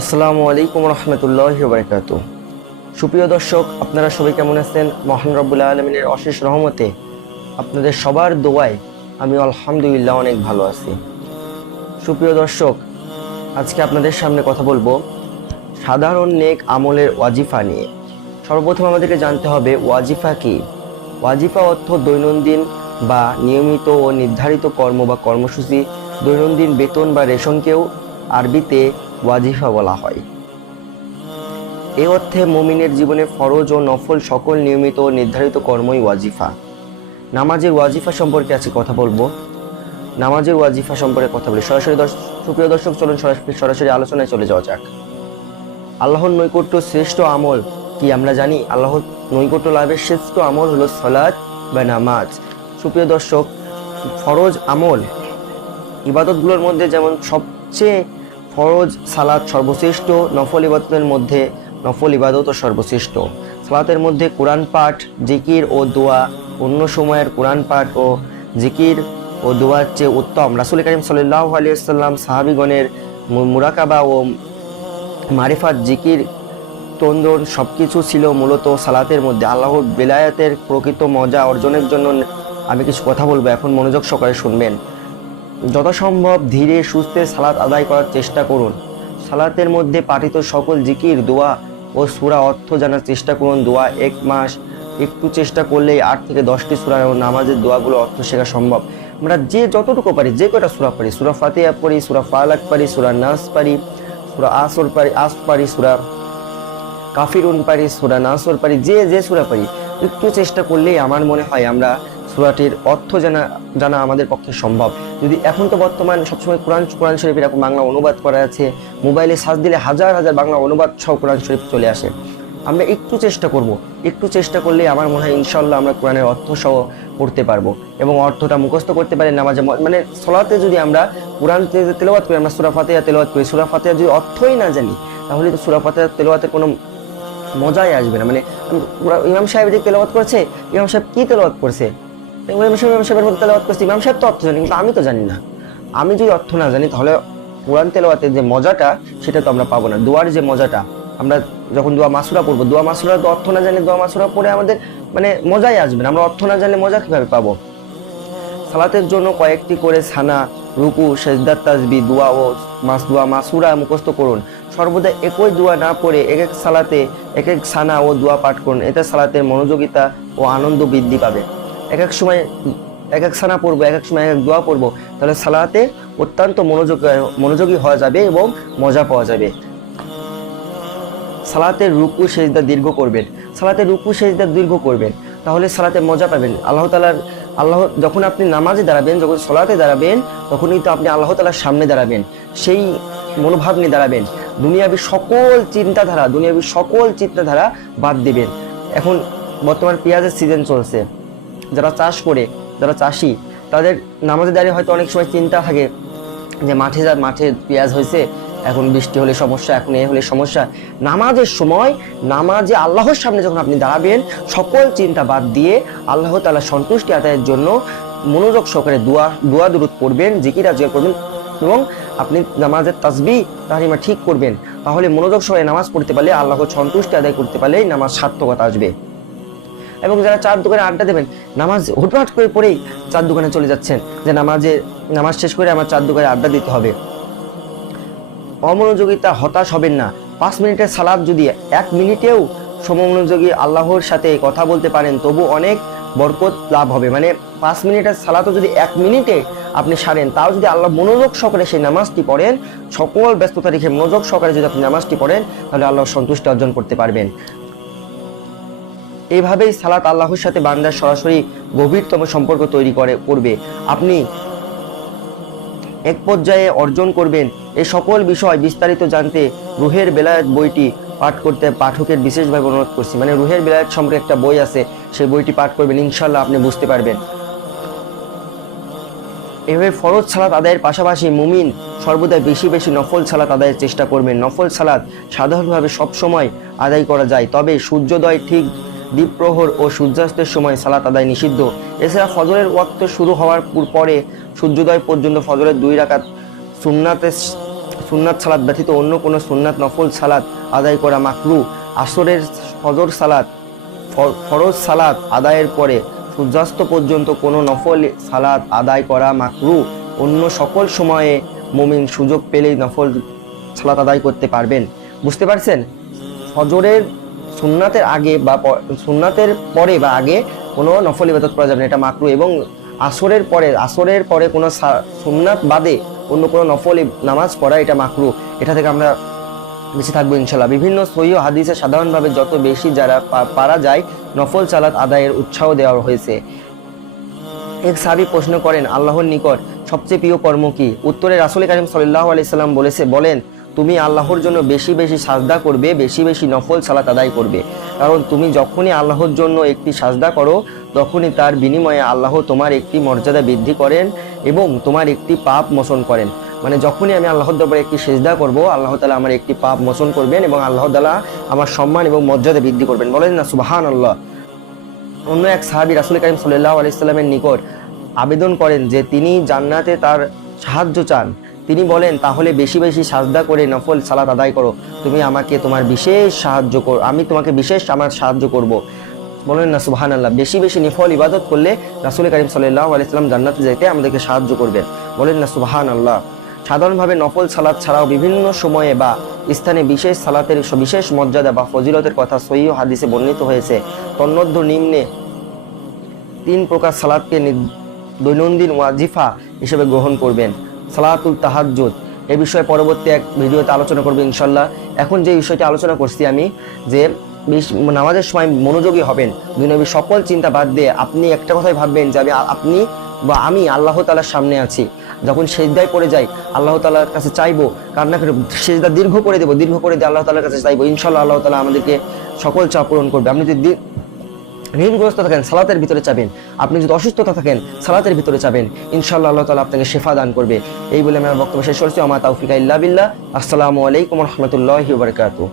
আসসালামু আলাইকুম রহমতুল্লাহ বারকাত সুপ্রিয় দর্শক, আপনারা সবাই কেমন আছেন? মহান রব্বুল্লাহ আলমিনের অশেষ রহমতে আপনাদের সবার দোয়ায় আমি আলহামদুলিল্লাহ অনেক ভালো আছি। সুপ্রিয় দর্শক, আজকে আপনাদের সামনে কথা বলব সাধারণ নেক আমলের ওয়াজিফা নিয়ে। সর্বপ্রথম আমাদেরকে জানতে হবে ওয়াজিফা কি? ওয়াজিফা অর্থ দৈনন্দিন বা নিয়মিত ও নির্ধারিত কর্ম বা কর্মসূচি, দৈনন্দিন বেতন বা রেশনকেও আরবিতে ওয়াজিফা বলা হয়। এ অর্থে মুমিনের জীবনে ফরজ ও নফল সকল নিয়মিত ও নির্ধারিত কর্মই ওয়াজিফা। নামাজের ওয়াজিফা সম্পর্কে আজকে কথা বলব। নামাজের ওয়াজিফা সম্পর্কে কথা বলি। সরাসরি সুপ্রিয় দর্শক, চলুন সরাসরি সরাসরি আলোচনায় চলে যাওয়া যাক। আল্লাহর নৈকট্য শ্রেষ্ঠ আমল কি আমরা জানি? আল্লাহর নৈকট্য লাভের শ্রেষ্ঠ আমল হলো সলাৎ বা নামাজ। সুপ্রিয় দর্শক, ফরজ আমল ইবাদতগুলোর মধ্যে যেমন সবচেয়ে ফরজ, সালাত সর্বশ্রেষ্ঠ, নফল ইবাদতের মধ্যে নফল ইবাদতও সর্বশ্রেষ্ঠ। সালাতের মধ্যে কোরআন পাঠ, জিকির ও দোয়া অন্য সময়ের কোরআন পাঠ ও জিকির ও দোয়ার চেয়ে উত্তম। রাসুল করিম সাল্লাহ আলিয়াল্লাম সাহাবিগণের মুরাকাবা ও মারিফাত, জিকির তন্দন সব কিছু ছিল মূলত সালাতের মধ্যে। আল্লাহর বেলায়াতের প্রকৃত মজা অর্জনের জন্য আমি কিছু কথা বলব, এখন মনোযোগ সহকারে শুনবেন। যথাসম্ভব ধীরে সুস্থে সালাত আদায় করার চেষ্টা করুন। সালাতের মধ্যে পাঠিত সকল জিকির, দোয়া ও সুরা অর্থ জানার চেষ্টা করুন। দোয়া এক মাস, একটু চেষ্টা করলেই আট থেকে দশটি সুরা এবং নামাজের দোয়াগুলো অর্থ শেখা সম্ভব। আমরা যে যতটুকু পারি, যে কটা সুরা পারি, সুরা ফাতিহা পড়ি সুরা ফালাক পারি, সুরা নাস পারি, সুরা আসর পারি আস পারি, সুরা কাফিরুন পারি, সুরা নাসর পারি, যে যে সুরা পারি, একটু চেষ্টা করলেই আমার মনে হয় আমরা সুরাটির অর্থ জানা জানা আমাদের পক্ষে সম্ভব। যদি এখন তো বর্তমান সবসময় কোরআন কোরআন শরীফ এরকম বাংলা অনুবাদ করা আছে, মোবাইলে সার্চ দিলে হাজার হাজার বাংলা অনুবাদ সহ কোরআন শরীফ চলে আসে। আমরা একটু চেষ্টা করব। একটু চেষ্টা করলে আমার মনে হয় ইনশাল্লাহ আমরা কোরআনের অর্থ সহ পড়তে পারব এবং অর্থটা মুখস্থ করতে পারি নামাজে মানে সলাতে যদি আমরা কোরআন তেলাওয়াত করি, আমরা সুরা ফাতেহা তেলাওয়াত করি, সুরা ফাতেহা যদি অর্থই না জানি, তাহলে তো সুরা ফাতেহা তেলাওয়াতের কোনো মজাই আসবে না। মানে ইমাম সাহেব যে তেলাওয়াত করছে, ইমাম সাহেব কি তেলাওয়াত করছে? ইমাম সাহেব ইমাম সাহেবের মধ্যে তেলাওয়াত করছে। ইমাম সাহেব তো অর্থ জানি, কিন্তু আমি তো জানি না। আমি যদি অর্থ না জানি, তাহলে কোরআন তেলাওয়াতের যে মজাটা, সেটা তো আমরা পাবো না। দোয়ার যে মজাটা, আমরা যখন দোয়া মাসুরা পড়ব, দোয়া মাসুরা তো অর্থ না জানি দোয়া মাসুরা পড়ে আমাদের মানে মজাই আসবে না। আমরা অর্থ না জানলে মজা কীভাবে পাবো? সালাতের জন্য কয়েকটি করে ছানা রুকু সেজদার তাজবি দোয়া ও মাস, দোয়া মাসুরা মুখস্থ করুন। সর্বদা একই দোয়া না পড়ে এক এক সালাতে, এক এক ছানা ও দোয়া পাঠ করুন। এতে সালাতের মনোযোগিতা ও আনন্দ বৃদ্ধি পাবে। এক এক সময় এক এক সানা পড়ব, এক এক সময় এক এক দোয়া পড়ব, তাহলে সালাতে অত্যন্ত মনোযোগ, মনোযোগী হওয়া যাবে এবং মজা পাওয়া যাবে। সালাতের রুকু, সেজদা দীর্ঘ করবেন। সালাতের রুকু, সেজদা দীর্ঘ করবেন। তাহলে সালাতে মজা পাবেন। আল্লাহ তালার আল্লাহ, যখন আপনি নামাজে দাঁড়াবেন, যখন সলাতে দাঁড়াবেন, তখনই তো আপনি আল্লাহ তালার সামনে দাঁড়াবেন। সেই মনোভাব নিয়ে দাঁড়াবেন। দুনিয়াবি সকল চিন্তাধারা, দুনিয়াবি সকল চিন্তাধারা বাদ দিবেন। এখন বর্তমান পেঁয়াজের সিজন চলছে। যারা চাষ করে, যারা চাষি, তাদের নামাজে দাঁড়িয়ে হয়তো অনেক সময় চিন্তা থাকে যে মাঠে যা, মাঠে পেঁয়াজ হয়েছে, এখন বৃষ্টি হলে সমস্যা, এখন এ হলে সমস্যা। নামাজের সময়, নামাজে আল্লাহর সামনে যখন আপনি দাঁড়াবেন, সকল চিন্তা বাদ দিয়ে আল্লাহ তালা সন্তুষ্টি আদায়ের জন্য মনোযোগ সহকারে দোয়া দোয়া দুরুদ পড়বেন, জিকির আজগার করবেন এবং আপনি নামাজের তাসবি তাহারিমা ঠিক করবেন। তাহলে মনোযোগ সহকারে নামাজ পড়তে পারলে আল্লাহর সন্তুষ্টি আদায় করতে পারলেই নামাজ সার্থকতা আসবে। এবং যারা চার দোকানে আড্ডা দেবেন, নামাজ হুটহাট করে পড়েই চার দোকানে চলে যাচ্ছেন যে নামাজে, নামাজ শেষ করে আমার চার দোকানে আড্ডা দিতে হবে। অমনোযোগিতা হতাশ হবেন না। পাঁচ মিনিটের সালাদ যদি এক মিনিটেও সমমনোযোগী আল্লাহর সাথে কথা বলতে পারেন, তবু অনেক বরকত লাভ হবে। মানে পাঁচ মিনিটের সালাতও যদি এক মিনিটে আপনি সারেন, তাও যদি আল্লাহ মনোযোগ সহকারে সেই নামাজটি পড়েন, সকল ব্যস্ততা রেখে মনোযোগ সহকারে যদি আপনি নামাজটি পড়েন, তাহলে আল্লাহ সন্তুষ্টি অর্জন করতে পারবেন। এইভাবেই সালাত আল্লাহর সাথে বান্দার সরাসরি গভীরতম সম্পর্ক তৈরি করে, করবে। আপনি এক পর্যায়ে অর্জন করবেন। এই সকল বিষয় বিস্তারিত জানতে রুহের বেলায়েত বইটি পাঠ করতে পাঠকের বিশেষভাবে অনুরোধ করছি। মানে রুহের বেলায়েত সম্পর্কে একটা বই আছে, সেই বইটি পাঠ করবেন ইনশাল্লাহ আপনি বুঝতে পারবেন। এভাবে ফরজ সালাত আদায়ের পাশাপাশি মুমিন সর্বদা বেশি বেশি নফল সালাত আদায়ের চেষ্টা করবেন। নফল সালাত সাধারণভাবে সবসময় আদায় করা যায়। তবে সূর্যোদয় ঠিক দ্বীপ্রহর ও সূর্যাস্তের সময় সালাত আদায় নিষিদ্ধ। এছাড়া ফজরের ওয়াক্ত শুরু হওয়ার পূর- সূর্যোদয় পর্যন্ত ফজরের দুই রাকাত সুন্নাতে সুন্নাত সালাত ব্যতীত অন্য কোনো সুন্নাত নফল সালাত আদায় করা মাকরু। আসরের ফজর সালাত ফরজ সালাত আদায়ের পরে সূর্যাস্ত পর্যন্ত কোনো নফল সালাত আদায় করা মাকরু। অন্য সকল সময়ে মুমিন সুযোগ পেলেই নফল সালাত আদায় করতে পারবেন। বুঝতে পারছেন? ফজরের সুন্নাতের আগে বা সুন্নাতের পরে বা আগে কোনো নফল ইবাদত করা যাবে না, এটা মাকরু। এবং আসরের পরে আসরের পরে কোনো সুন্নাত বাদে অন্য কোনো নফল নামাজ পড়া এটা মাকরু। এটা থেকে আমরা বেঁচে থাকব ইনশাল্লাহ বিভিন্ন সহি হাদিসে সাধারণভাবে যত বেশি যারা পারা যায়, নফল সালাত আদায়ের উৎসাহ দেওয়া হয়েছে। এক সাহাবী প্রশ্ন করেন, আল্লাহর নিকট সবচেয়ে প্রিয় কর্ম কি? উত্তরে রাসুল করিম সাল্লাহ আলাইসাল্লাম বলেছে বলেন তুমি আল্লাহর জন্য বেশি বেশি সাজদা করবে, বেশি বেশি নফল সালাত আদায় করবে। কারণ তুমি যখনই আল্লাহর জন্য একটি সাজদা করো, তখনই তার বিনিময়ে আল্লাহ তোমার একটি মর্যাদা বৃদ্ধি করেন এবং তোমার একটি পাপ মোচন করেন। মানে যখনই আমি আল্লাহর দরবারে একটি সেজদা করব, আল্লাহ তালা আমার একটি পাপ মোচন করবেন এবং আল্লাহ তালা আমার সম্মান এবং মর্যাদা বৃদ্ধি করবেন। বলেন না সুবাহান আল্লাহ অন্য এক সাহাবি রাসুল করিম সাল্লাহ আলাইস্লামের নিকট আবেদন করেন যে তিনি জান্নাতে তার সাহায্য চান। তিনি বলেন, তাহলে বেশি বেশি সাজদা করে নফল সালাত আদায় করো। তুমি আমাকে তোমার বিশেষ সাহায্য কর, আমি তোমাকে বিশেষ আমার সাহায্য করব। বলেন না সুবাহান আল্লাহ বেশি বেশি নিফল ইবাদত করলে রাসুল করিম সাল্লাহ আলাইসাল্লাম জান্নাতে যেতে আমাদেরকে সাহায্য করবেন বলেন না সুবাহান আল্লাহ সাধারণভাবে নফল সালাত ছাড়াও বিভিন্ন সময়ে বা স্থানে বিশেষ সালাতের বিশেষ মর্যাদা বা ফজিলতের কথা সহি হাদিসে বর্ণিত হয়েছে। তন্মধ্য নিম্নে তিন প্রকার সালাদকে দৈনন্দিন ওয়াজিফা হিসেবে গ্রহণ করবেন। সালাতুল তাহাজ্জুদ। এ বিষয়ে পরবর্তী এক ভিডিওতে আলোচনা করব ইনশাল্লাহ। এখন যে বিষয়টি আলোচনা করছি আমি, যে নামাজের সময় মনোযোগী হবেন দুনবী সকল চিন্তা বাদ দিয়ে আপনি একটা কথাই ভাববেন যে আমি, আপনি বা আমি আল্লাহ তালার সামনে আছি। যখন সেজদায় পড়ে যাই, আল্লাহ তালার কাছে চাইব করে সেজদা দীর্ঘ করে দেবো, দীর্ঘ করে দিয়ে আল্লাহ তালার কাছে চাইব, ইনশাল্লাহ আল্লাহ তালা আমাদেরকে সকল চাপ পূরণ করবে। আপনি যদি ঋণগ্রস্ত থাকেন, সালাতের ভিতরে চাবেন। আপনি যদি অসুস্থতা থাকেন, সালাতের ভিতরে চাবেন। ইনশাল্লাহ আল্লাহ তালা আপনাকে শেফা দান করবে। এই বলে আমি আমার বক্তব্য শেষ করছি। আমার তাউফিকা ইল্লা বিল্লাহ। আসসালামু আলাইকুম রহমতুল্লাহ বারকাতু